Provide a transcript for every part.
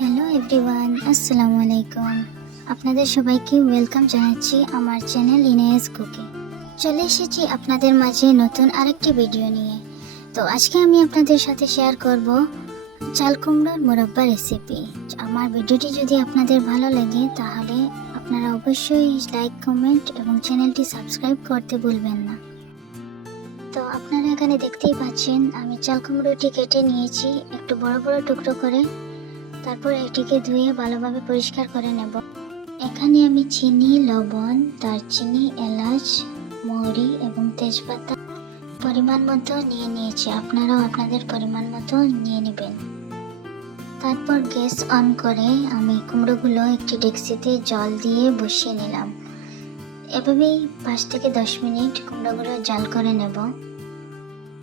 Hello everyone, আসসালামু আলাইকুম। আপনাদের সবাইকে ওয়েলকাম জানাচ্ছি আমার চ্যানেল ইনায়াস কুকে। চলে এসেছি আপনাদের মাঝে নতুন আরেকটি ভিডিও নিয়ে। তো আজকে আমি আপনাদের সাথে শেয়ার করব চাল কুমড়োর মোরব্বা রেসিপি। আমার ভিডিওটি যদি আপনাদের ভালো লাগে তাহলে আপনারা অবশ্যই লাইক, কমেন্ট এবং চ্যানেলটি সাবস্ক্রাইব করতে ভুলবেন না। তো আপনারা এখানে দেখতেই পাচ্ছেন আমি চাল কুমড়োটি কেটে নিয়েছি একটু বড় বড় টুকরো করে। তারপর এটিকে ধুয়ে ভালোভাবে পরিষ্কার করে নেব। এখানে আমি চিনি, লবণ, দারচিনি, এলাচ, মৌরি এবং তেজপাতা পরিমাণ মতো নিয়ে নিয়েছি। আপনারাও আপনাদের পরিমাণ মতো নিয়ে নেবেন। তারপর গ্যাস অন করে আমি কুমড়োগুলো একটি ডেকচিতে জল দিয়ে বসিয়ে নিলাম। এভাবেই 5 থেকে 10 মিনিট কুমড়োগুলো জাল করে নেব।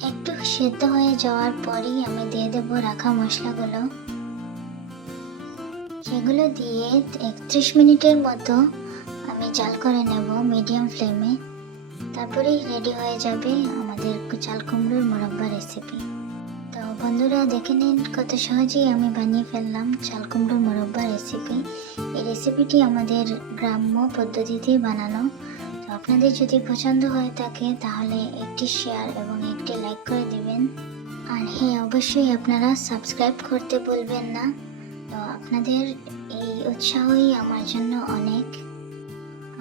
একটু সেদ্ধ হয়ে যাওয়ার পরই আমি দিয়ে দেব রাখা মশলাগুলো। সেগুলো দিয়ে 31 মিনিটের মতো আমি জাল করে নেব মিডিয়াম ফ্লেমে। তারপরেই রেডি হয়ে যাবে আমাদের চাল কুমড়োর মোরব্বা রেসিপি। তো বন্ধুরা দেখে নিন কত সহজেই আমি বানিয়ে ফেললাম চাল কুমড়োর মোরব্বা রেসিপি। এই রেসিপিটি আমাদের গ্রাম্য পদ্ধতিতে বানানো। তো আপনাদের যদি পছন্দ হয়ে থাকে তাহলে একটি শেয়ার এবং একটি লাইক করে দিবেন। আর হ্যাঁ, অবশ্যই আপনারা সাবস্ক্রাইব করতে ভুলবেন না। তো আপনাদের এই উৎসাহই আমার জন্য অনেক।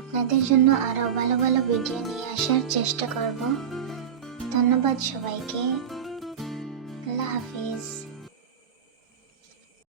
আপনাদের জন্য আরো ভালো ভালো ভিডিও নিয়ে আসার চেষ্টা করব। ধন্যবাদ সবাইকে। আল্লাহ হাফিজ।